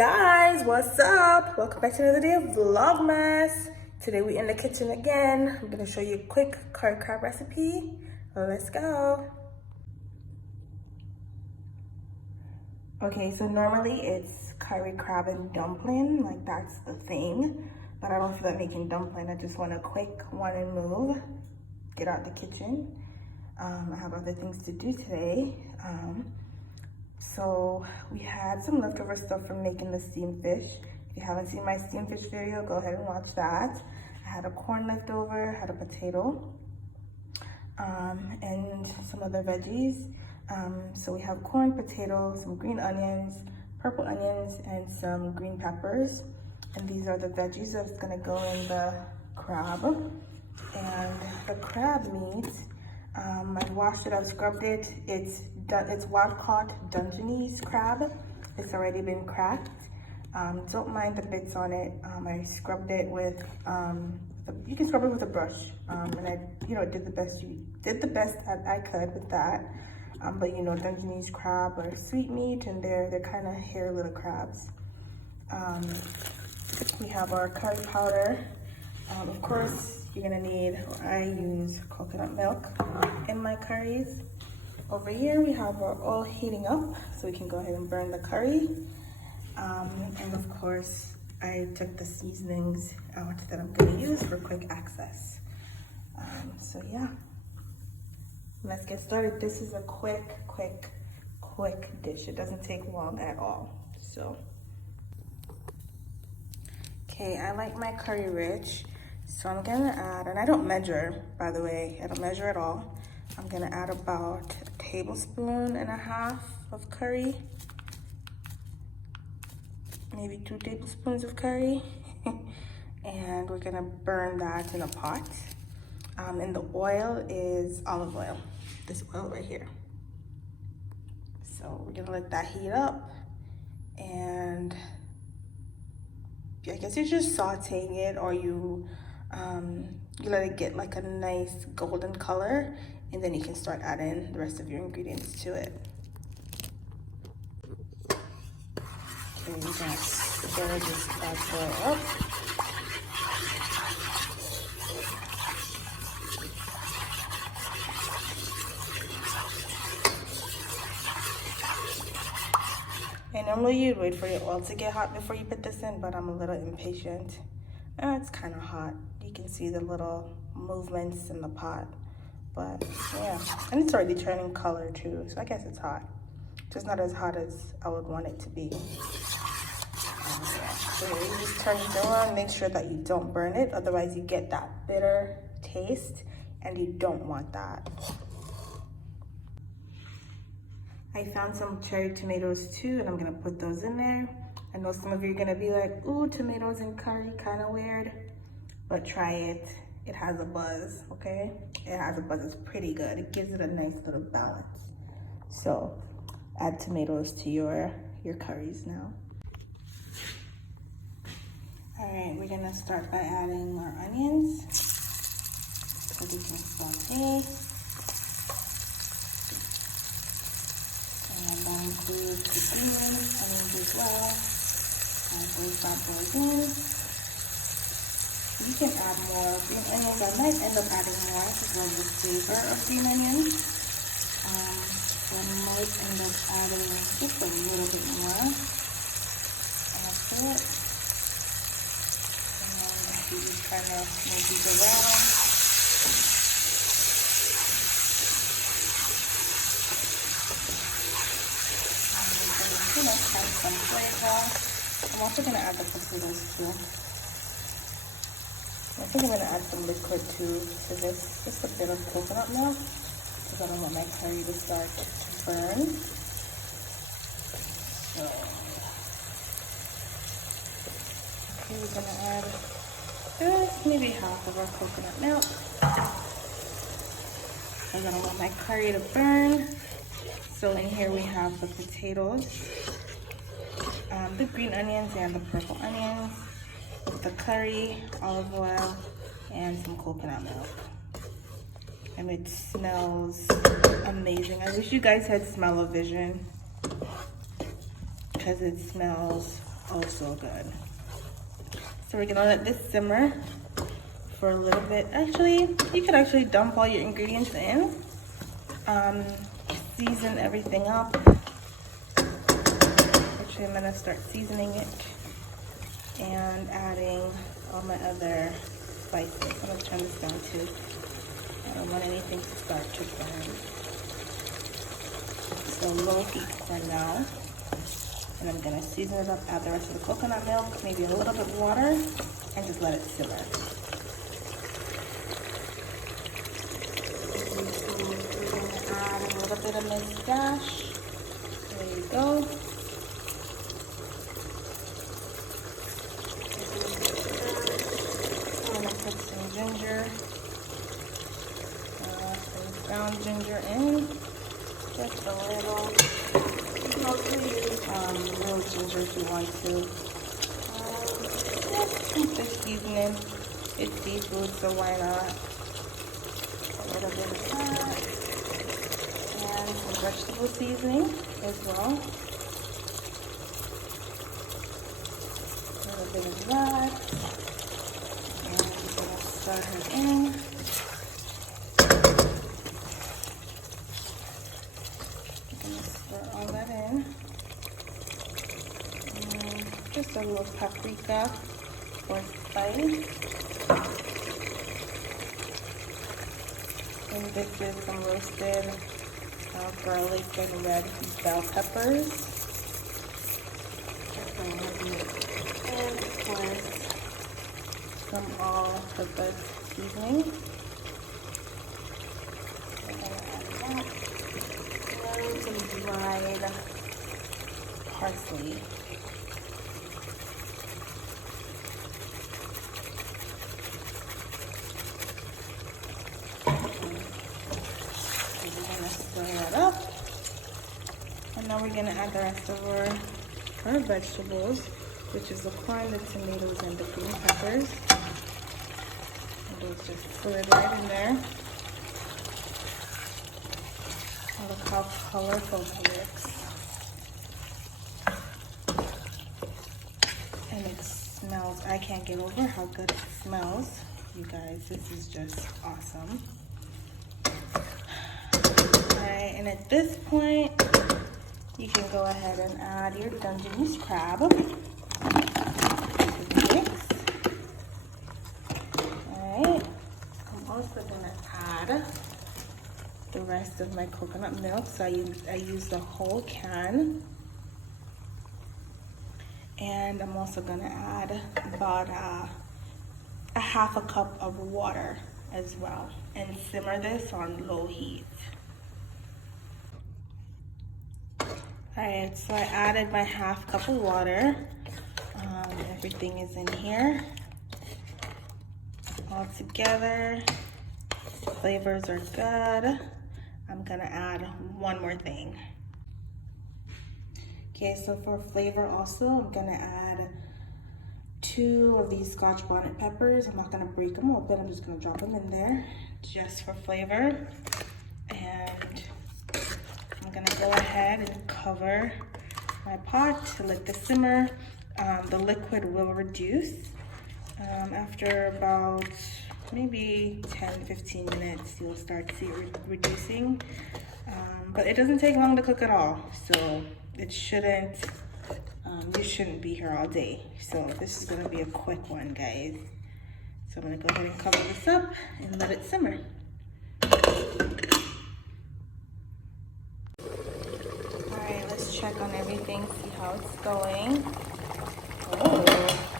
Guys, what's up? Welcome back to another day of Vlogmas. Today we're in the kitchen again. I'm gonna show you a quick curry crab recipe. Let's go. Okay, so normally it's curry crab and dumpling, like that's the thing. But I don't feel like making dumpling. I just want a quick one and move. Get out the kitchen. I have other things to do today. So we had some leftover stuff from making the steamed fish. If you haven't seen my steamed fish video, go ahead and watch that. I had a corn leftover, had a potato, and some other veggies. So we have corn, potato, some green onions, purple onions, and some green peppers. And these are the veggies that's gonna go in the crab. And the crab meat, I've washed it, I've scrubbed it. It's wild caught Dungeness crab. It's already been cracked. Don't mind the bits on it. I scrubbed it with, you can scrub it with a brush. And I, did the best I could with that. But Dungeness crab are sweet meat, and they're kind of hairy little crabs. We have our curry powder. Of course, you're gonna need, I use coconut milk in my curries. Over here, we have our oil heating up, so we can go ahead and burn the curry. And of course, I took the seasonings out that I'm gonna use for quick access. So yeah, let's get started. This is a quick dish. It doesn't take long at all, so. Okay, I like my curry rich. So I'm gonna add, and I don't measure, by the way, I don't measure at all. I'm gonna add about a tablespoon and a half of curry. Maybe 2 tablespoons of curry. And we're gonna burn that in a pot. And the oil is olive oil, this oil right here. So we're gonna let that heat up. And I guess you're just sauteing it, or you let it get like a nice golden color, and then you can start adding the rest of your ingredients to it. Okay, we're gonna stir this bad boy up. And normally you'd wait for your oil to get hot before you put this in, but I'm a little impatient. It's kind of hot. You can see the little movements in the pot. But yeah, and it's already turning color too, so I guess it's hot. Just not as hot as I would want it to be. So you just turn it on, make sure that you don't burn it, otherwise you get that bitter taste, and you don't want that. I found some cherry tomatoes too, and I'm gonna put those in there. I know some of you are gonna be like, ooh, tomatoes and curry, kind of weird, but try it. It has a buzz, okay? It has a buzz, it's pretty good. It gives it a nice little balance. So add tomatoes to your curries now. All right, we're gonna start by adding our onions. So we can saute. And that includes the green onions as well. And those bad boys in. You can add more green onions. I might end up adding more because I love the flavor of green onions. So I might end up adding just a little bit more. And that's it. And then you just kind of move these around. Add some flavor. I'm also gonna add the potatoes too. I think I'm gonna add some liquid too to this, just a bit of coconut milk, because I don't want my curry to start to burn. So, okay, we're gonna add just maybe half of our coconut milk. I don't want my curry to burn. So in here we have the potatoes, the green onions and the purple onions, with the curry, olive oil, and some coconut milk. And it smells amazing. I wish you guys had smell-o-vision, because it smells also good. So we're gonna let this simmer for a little bit. Actually, you could actually dump all your ingredients in. Season everything up. Actually, I'm gonna start seasoning it and adding all my other spices. I'm gonna turn this down too. I don't want anything to start to burn. So low heat for now. And I'm gonna season it up, add the rest of the coconut milk, maybe a little bit of water, and just let it simmer. We're gonna add a little bit of minced dash. There you go. I'm gonna put some ginger, some ground ginger in, just a little. You can also use real ginger if you want to. Just some fish seasoning. It's seafood, so why not? A little bit of that. And some vegetable seasoning as well. A little bit of that. And I'm going to stir her in. All that in, and just a little paprika for spice, and this is some roasted garlic and red bell peppers, and of course some all-purpose seasoning. We're going to add that. Some dried parsley. And we're gonna stir that up. And now we're gonna add the rest of our vegetables, which is the corn, the tomatoes, and the green peppers. And those just slid right in there. Look how colorful that looks. And it smells, I can't get over how good it smells. You guys, this is just awesome. Alright, and at this point, you can go ahead and add your Dungeness crab. Alright, I'm also gonna add the rest of my coconut milk. So I use the whole can. And I'm also gonna add about a half a cup of water as well, and simmer this on low heat. Alright, so I added my half cup of water. Everything is in here all together. Flavors are good. I'm gonna add one more thing. Okay, so for flavor also, I'm gonna add 2 of these Scotch bonnet peppers. I'm not gonna break them open, I'm just gonna drop them in there just for flavor. And I'm gonna go ahead and cover my pot to let this simmer. The liquid will reduce after about maybe 10-15 minutes. You'll start to see it reducing, but it doesn't take long to cook at all, so it shouldn't you shouldn't be here all day. So this is going to be a quick one, guys. So I'm going to go ahead and cover this up and let it simmer. Alright, let's check on everything, see how it's going. Oh,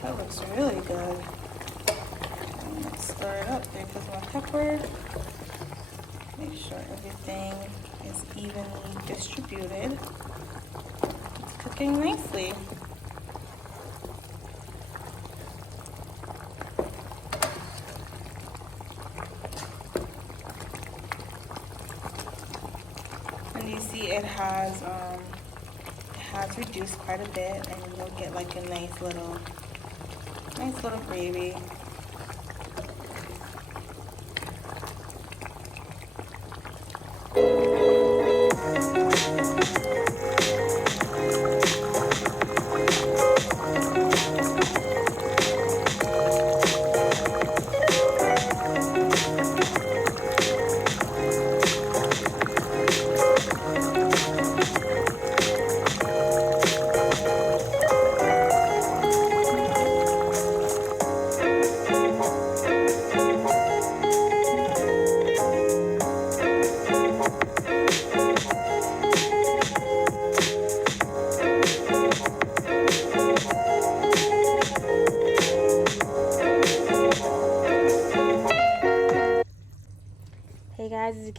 that looks really good. Let's stir it up. There goes my pepper. Make sure everything is evenly distributed. It's cooking nicely. And you see it has reduced quite a bit, and you'll get like a nice little gravy.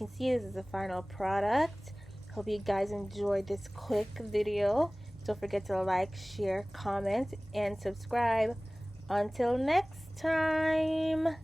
can see, this is the final product. Hope you guys enjoyed this quick video. Don't forget to like, share, comment, and subscribe. Until next time.